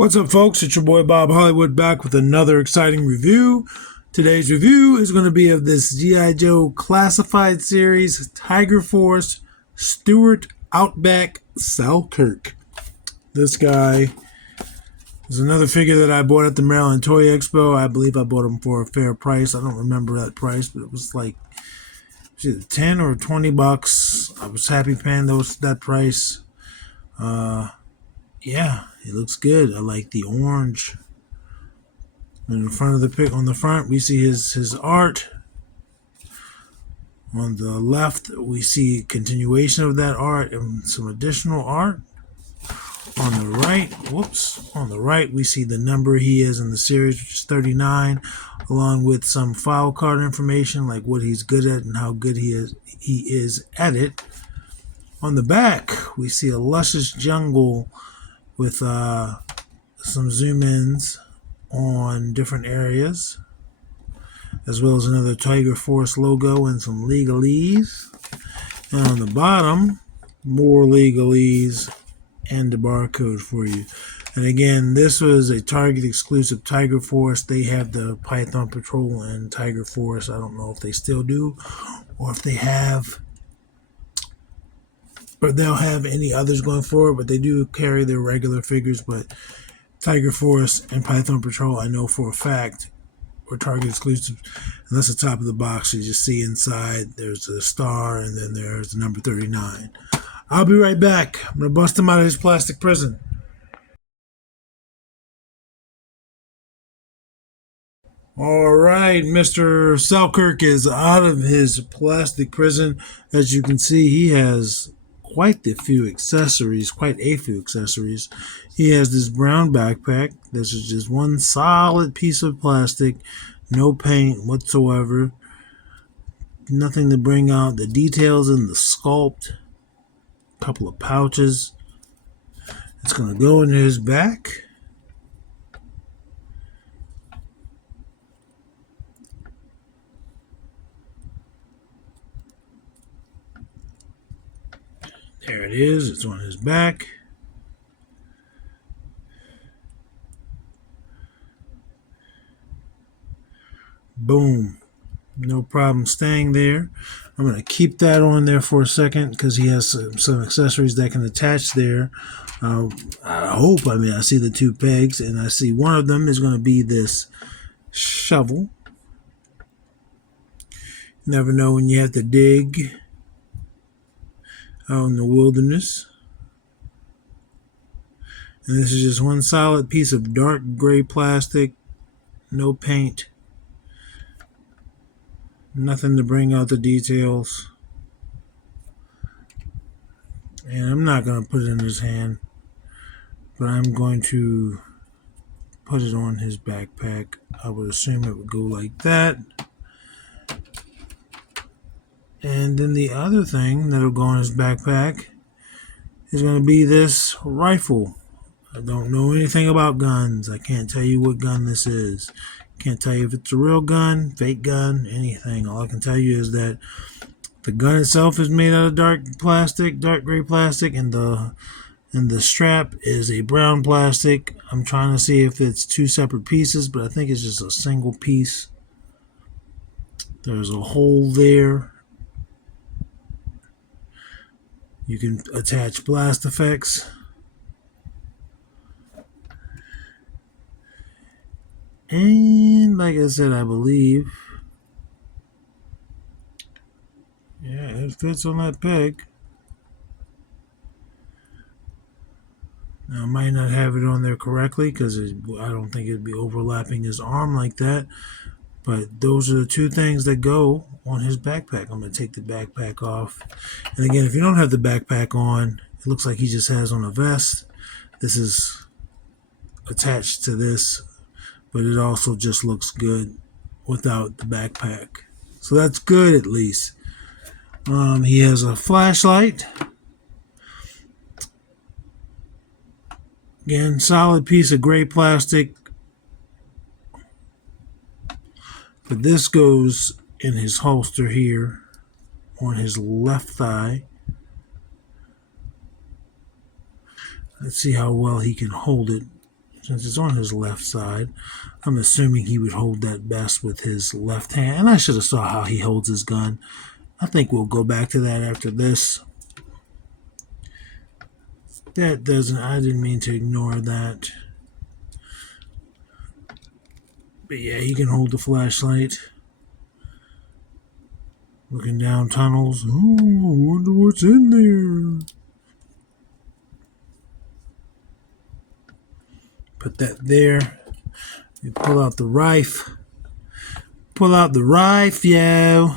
What's up, folks? It's your boy Bob Hollywood back with another exciting review. Today's review is going to be of this G.I. Joe Classified series, Tiger Force, Stuart, Outback, Selkirk. This guy is another figure that I bought at the Maryland Toy Expo. I believe I bought him for a fair price. I don't remember that price, but it was like either 10 or 20 bucks. I was happy paying that price. Yeah, it looks good. I like the orange. In front of the pic, on the front, we see his art. On the left, we see continuation of that art and some additional art. On the right, we see the number he is in the series, which is 39, along with some file card information, like what he's good at and how good he is at it. On the back, we see a luscious jungle with some zoom-ins on different areas, as well as another Tiger Force logo and some legalese. And on the bottom, more legalese and the barcode for you. And again, this was a Target exclusive Tiger Force. They have the Python Patrol and Tiger Force. I don't know if they still do or if they have, but they'll have any others going forward, but they do carry their regular figures. But Tiger Force and Python Patrol, I know for a fact, were Target exclusive. And that's the top of the box. You just see inside, there's a star, and then there's the number 39. I'll be right back. I'm going to bust him out of his plastic prison. All right, Mr. Selkirk is out of his plastic prison. As you can see, he has quite a few accessories. He has this brown backpack. This is just one solid piece of plastic, no paint whatsoever. Nothing to bring out the details in the sculpt. A couple of pouches. It's going to go into his back. There it is. It's on his back. Boom. No problem staying there. I'm going to keep that on there for a second because he has some accessories that can attach there. I see the two pegs, and I see one of them is going to be this shovel. Never know when you have to dig out in the wilderness. And this is just one solid piece of dark gray plastic, no paint. Nothing to bring out the details. And I'm not going to put it in his hand, but I'm going to put it on his backpack. I would assume it would go like that. And then the other thing that'll go on his backpack is going to be this rifle. I don't know anything about guns. I can't tell you what gun this is. Can't tell you if it's a real gun, fake gun, anything. All I can tell you is that the gun itself is made out of dark gray plastic, and the strap is a brown plastic. I'm trying to see if it's two separate pieces, but I think it's just a single piece. There's a hole there. You can attach blast effects. And like I said, I believe, yeah, it fits on that peg. Now, I might not have it on there correctly because I don't think it'd be overlapping his arm like that. But those are the two things that go on his backpack. I'm going to take the backpack off. And again, if you don't have the backpack on, it looks like he just has on a vest. This is attached to this, but it also just looks good without the backpack. So that's good, at least. He has a flashlight. Again, solid piece of gray plastic. But this goes in his holster here on his left thigh. Let's see how well he can hold it. since it's on his left side, I'm assuming he would hold that best with his left hand. And I should have saw how he holds his gun. I think we'll go back to that after this. I didn't mean to ignore that. But yeah, he can hold the flashlight. Looking down tunnels. Oh, I wonder what's in there. Put that there. You pull out the rifle. Pull out the rifle, yo.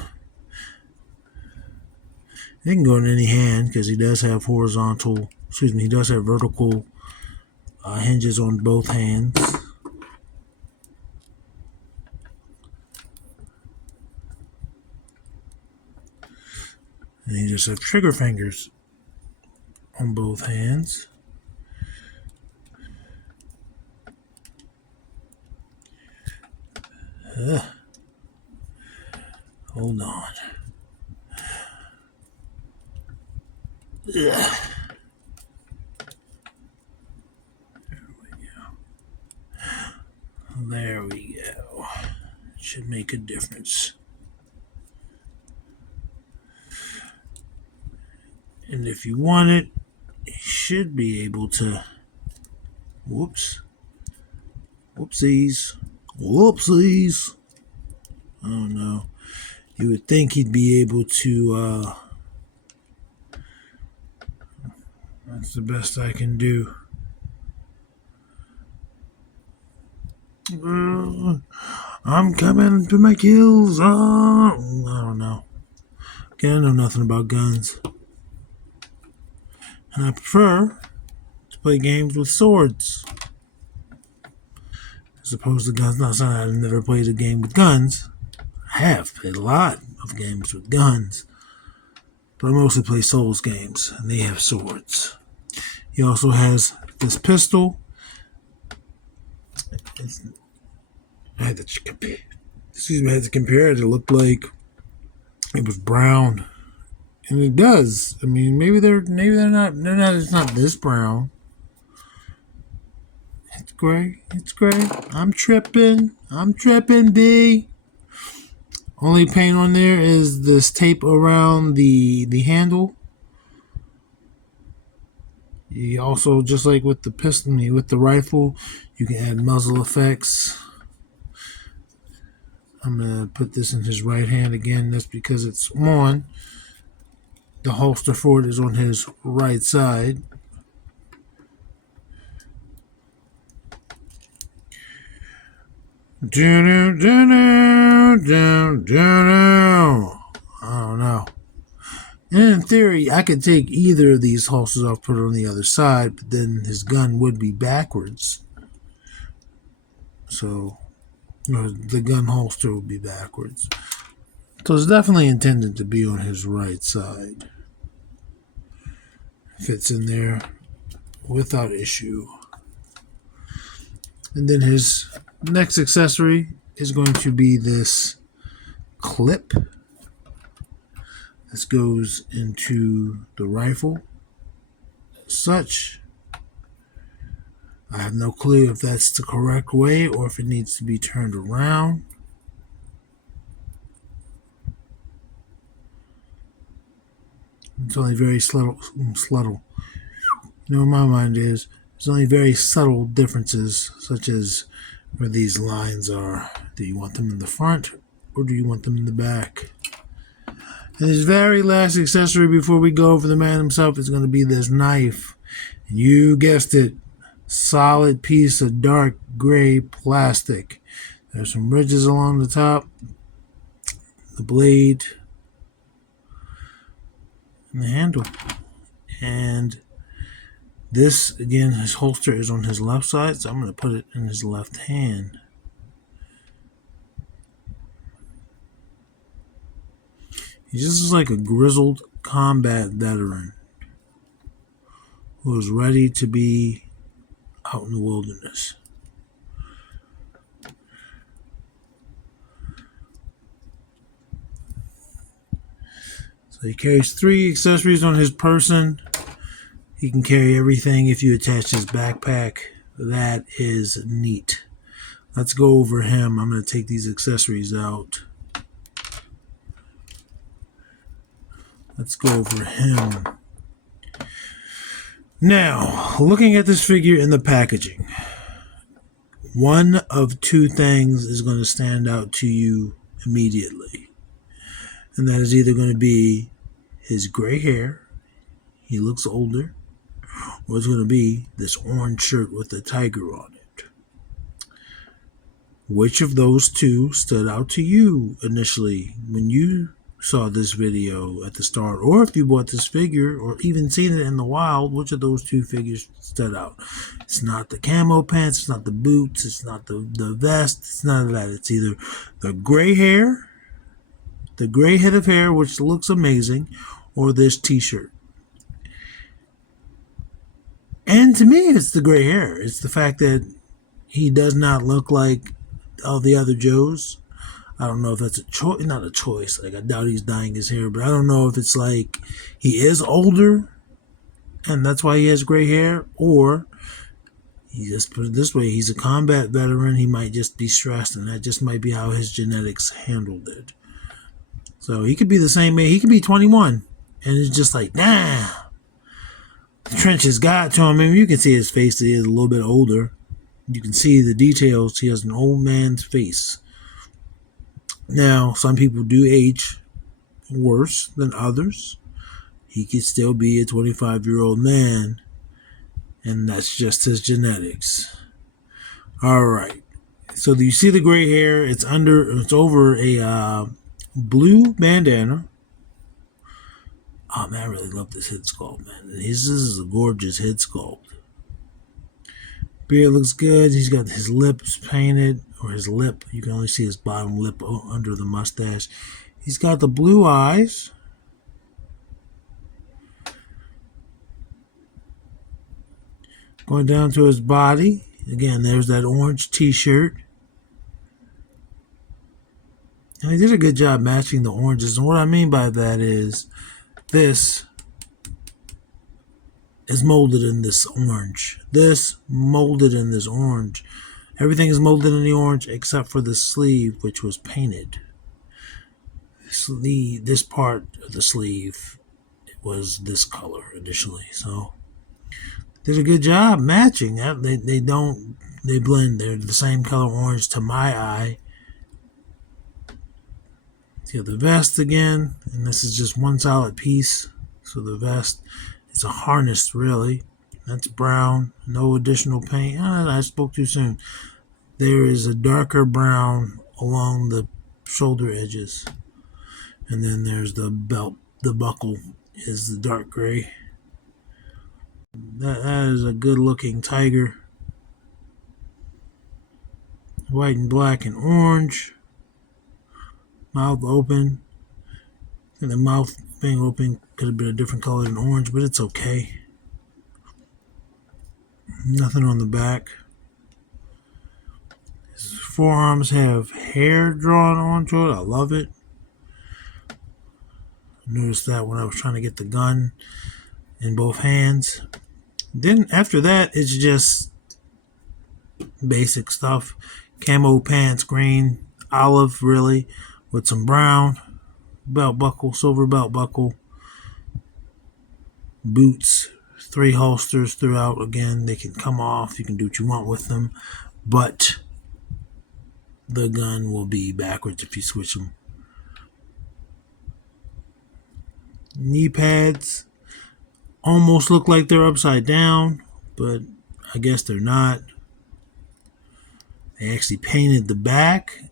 It can go in any hand because he does have he does have vertical hinges on both hands. And he just has trigger fingers on both hands. Hold on. There we go. There we go. Should make a difference. And if you want it, you should be able to. Whoopsies. Oh no. You would think he'd be able to. That's the best I can do. I'm coming to my kills. I don't know. Again, I know nothing about guns. And I prefer to play games with swords. As opposed to guns. Not saying I've never played a game with guns. I have played a lot of games with guns. But I mostly play Souls games, and they have swords. He also has this pistol. I had to compare it. It looked like it was brown. And it does. I mean, maybe they're not, it's not this brown. It's gray. I'm tripping, B. Only paint on there is this tape around the handle. You also, just like with the pistol, with the rifle, you can add muzzle effects. I'm going to put this in his right hand again. That's because it's on. The holster for it is on his right side. I don't know. And in theory, I could take either of these holsters off, put it on the other side, but then his gun would be backwards. So, the gun holster would be backwards. So it's definitely intended to be on his right side. Fits in there without issue. And then his next accessory is going to be this clip. This goes into the rifle. As such, I have no clue if that's the correct way or if it needs to be turned around. It's only very subtle. In my mind there's only very subtle differences, such as where these lines are. Do you want them in the front or do you want them in the back? And his very last accessory before we go over the man himself is going to be this knife. And you guessed it, solid piece of dark gray plastic. There's some ridges along the top, the blade, and the handle. And this, again, his holster is on his left side, so I'm going to put it in his left hand. He's just like a grizzled combat veteran who is ready to be out in the wilderness. So he carries 3 accessories on his person. He can carry everything if you attach his backpack That is neat. Let's go over him. I'm going to take these accessories out. Let's go over him. Now, looking at this figure in the packaging, one of two things is going to stand out to you immediately. And that is either going to be his gray hair, he looks older, or it's going to be this orange shirt with the tiger on it. Which of those two stood out to you initially when you saw this video at the start, or if you bought this figure or even seen it in the wild? Which of those two figures stood out? It's not the camo pants, it's not the boots, it's not the vest, it's none of that. It's either the gray hair, the gray head of hair, which looks amazing, or this t-shirt. And to me, it's the gray hair. It's the fact that he does not look like all the other Joes. I don't know if that's a choice, not a choice. Like, I doubt he's dyeing his hair, but I don't know if it's like he is older and that's why he has gray hair, or he just put it this way, he's a combat veteran. He might just be stressed, and that just might be how his genetics handled it. So he could be the same age. He could be 21, and it's just like, nah. The trenches got to him. I mean, you can see his face. He is a little bit older. You can see the details. He has an old man's face. Now, some people do age worse than others. He could still be a 25-year-old man, and that's just his genetics. All right. So you see the gray hair. It's over a blue bandana. Oh man, I really love this head sculpt, man. This is a gorgeous head sculpt. Beard looks good. He's got his lips painted, or his lip. You can only see his bottom lip under the mustache. He's got the blue eyes. Going down to his body. Again, there's that orange t-shirt. And he did a good job matching the oranges. And what I mean by that is this is molded in this orange. This molded in this orange. Everything is molded in the orange except for the sleeve, which was painted. This part of the sleeve was this color initially. So did a good job matching. They blend. They're the same color orange to my eye. See the vest again, and this is just one solid piece. So the vest is a harness, really. That's brown, no additional paint. I spoke too soon. There is a darker brown along the shoulder edges, and then there's the belt. The buckle is the dark gray. That is a good-looking tiger. White and black and orange. Mouth open. And the mouth being open could have been a different color than orange, but it's okay. Nothing on the back. His forearms have hair drawn onto it. I love it. I noticed that when I was trying to get the gun in both hands. Then after that, it's just basic stuff. Camo pants, green, olive really, with some brown. Belt buckle, silver belt buckle. Boots, 3 holsters throughout. Again, they can come off. You can do what you want with them. But the gun will be backwards if you switch them. Knee pads almost look like they're upside down, but I guess they're not. They actually painted the back.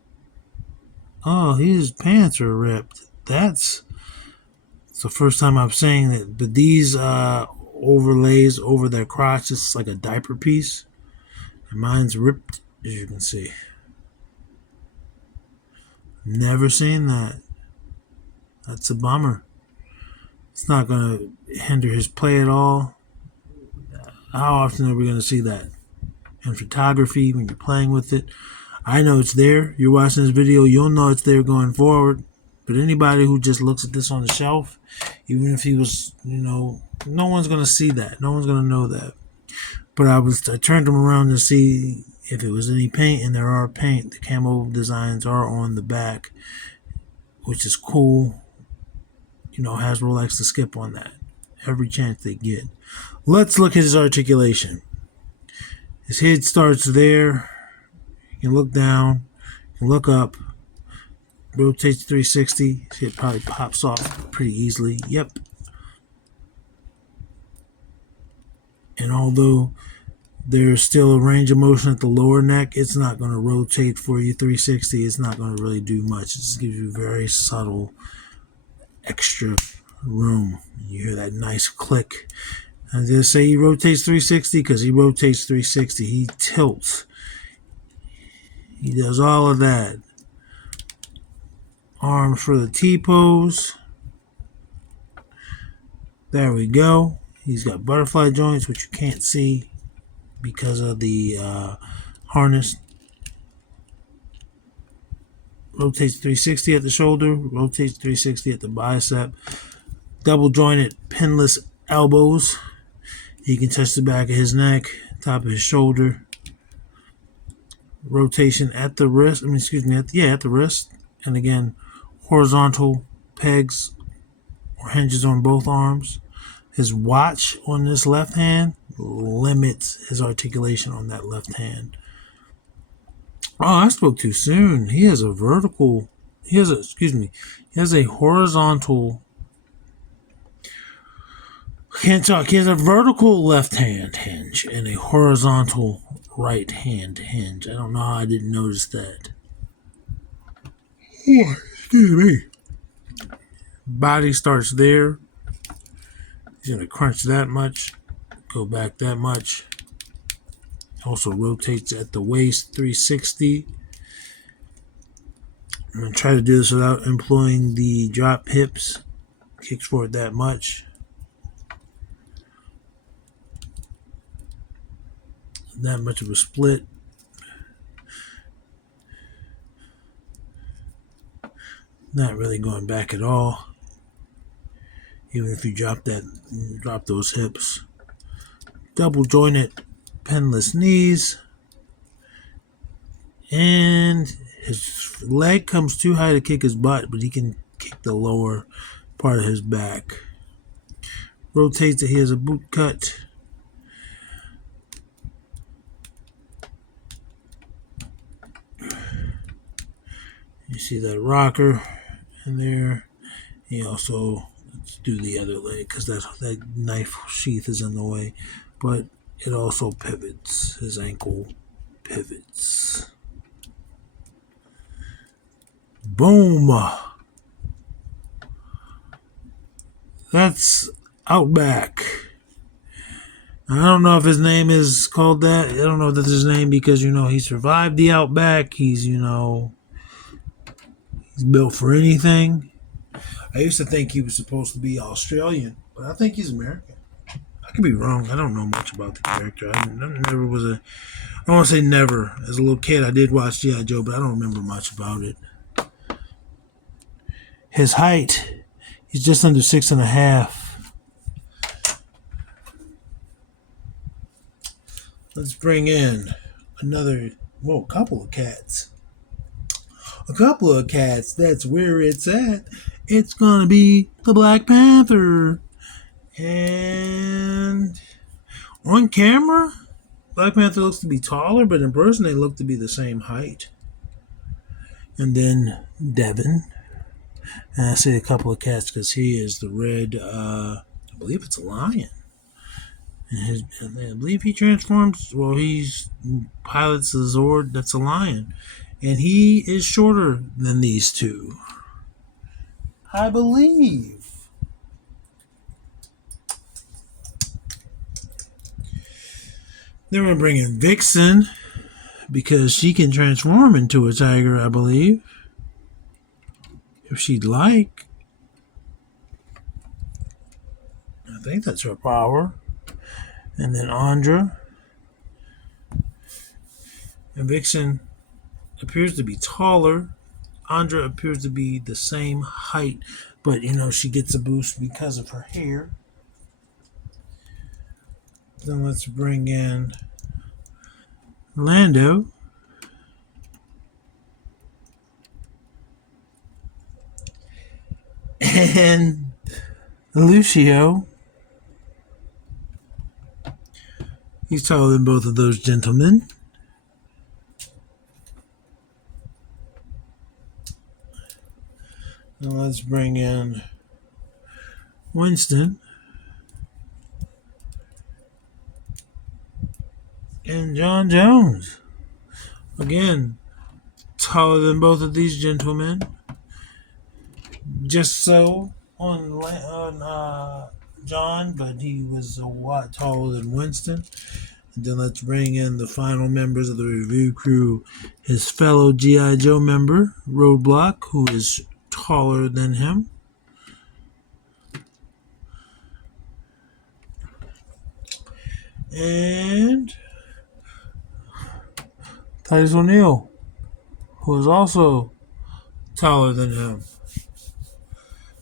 Oh, his pants are ripped. It's the first time I'm saying that. But these overlays over their crotch, it's like a diaper piece. And mine's ripped, as you can see. Never seen that. That's a bummer. It's not going to hinder his play at all. How often are we going to see that? In photography, when you're playing with it. I know it's there. You're watching this video, you'll know it's there going forward. But anybody who just looks at this on the shelf, even if he was, no one's going to see that. No one's going to know that. But I turned them around to see if it was any paint, and there are paint. The camo designs are on the back, which is cool. Hasbro likes to skip on that every chance they get. Let's look at his articulation. His head starts there. You can look down. You can look up. Rotates 360. His head probably pops off pretty easily. Yep. And although there's still a range of motion at the lower neck, it's not going to rotate for you 360. It's not going to really do much. It just gives you very subtle extra room. You hear that nice click. I just say he rotates 360 because he rotates 360. He tilts. He does all of that. Arms for the T-pose. There we go. He's got butterfly joints, which you can't see because of the harness. Rotates 360 at the shoulder. Rotates 360 at the bicep. Double jointed pinless elbows. He can touch the back of his neck, top of his shoulder. Rotation at the wrist. At the wrist. And again, horizontal pegs or hinges on both arms. His watch on this left hand limits his articulation on that left hand. Oh, I spoke too soon. He has a vertical. He has a horizontal. Can't talk. He has a vertical left hand hinge and a horizontal right hand hinge. I don't know how I didn't notice that. Oh, excuse me. Body starts there. He's going to crunch that much, go back that much. Also rotates at the waist 360. I'm going to try to do this without employing the drop hips. Kicks forward that much. That much of a split. Not really going back at all. Even if you drop those hips. Double jointed pinless knees. And his leg comes too high to kick his butt, but he can kick the lower part of his back. Rotates that he has a boot cut. You see that rocker in there. He also, let's do the other leg because that knife sheath is in the way. But it also pivots. His ankle pivots. Boom. That's Outback. I don't know if his name is called that. I don't know if that's his name because, he survived the Outback. He's built for anything. I used to think he was supposed to be Australian, but I think he's American. I could be wrong. I don't know much about the character. I don't want to say never. As a little kid, I did watch G.I. Joe, but I don't remember much about it. His height, he's just under 6.5. Let's bring in a couple of cats. A couple of cats, that's where it's at. It's gonna be the Black Panther. And on camera, Black Panther looks to be taller, but in person they look to be the same height. And then Devin. And I say a couple of cats because he is the red, I believe it's a lion. And I believe he transforms, he pilots the Zord, that's a lion. And he is shorter than these two, I believe. Then we're bringing Vixen because she can transform into a tiger, I believe, if she'd like. I think that's her power. And then Andra. And Vixen appears to be taller. Andra appears to be the same height, but she gets a boost because of her hair. Then let's bring in Lando. And Lucio. He's taller than both of those gentlemen. Now let's bring in Winston and John Jones. Again, taller than both of these gentlemen. Just so on John, but he was a lot taller than Winston. And then let's bring in the final members of the review crew. His fellow G.I. Joe member, Roadblock, who is taller than him. And Titus O'Neil, who is also taller than him.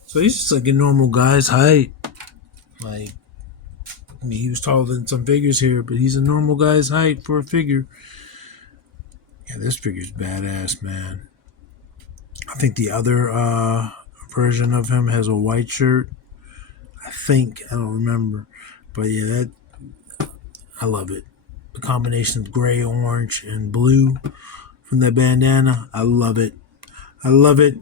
So he's just like a normal guy's height. Like, I mean, he was taller than some figures here, but he's a normal guy's height for a figure. Yeah, this figure's badass, man. I think the other version of him has a white shirt. I think. I don't remember. But yeah, I love it. The combination of gray, orange, and blue from that bandana. I love it. I love it.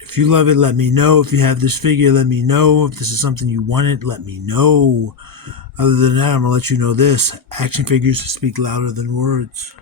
If you love it, let me know. If you have this figure, let me know. If this is something you wanted, let me know. Other than that, I'm going to let you know this. Action figures speak louder than words.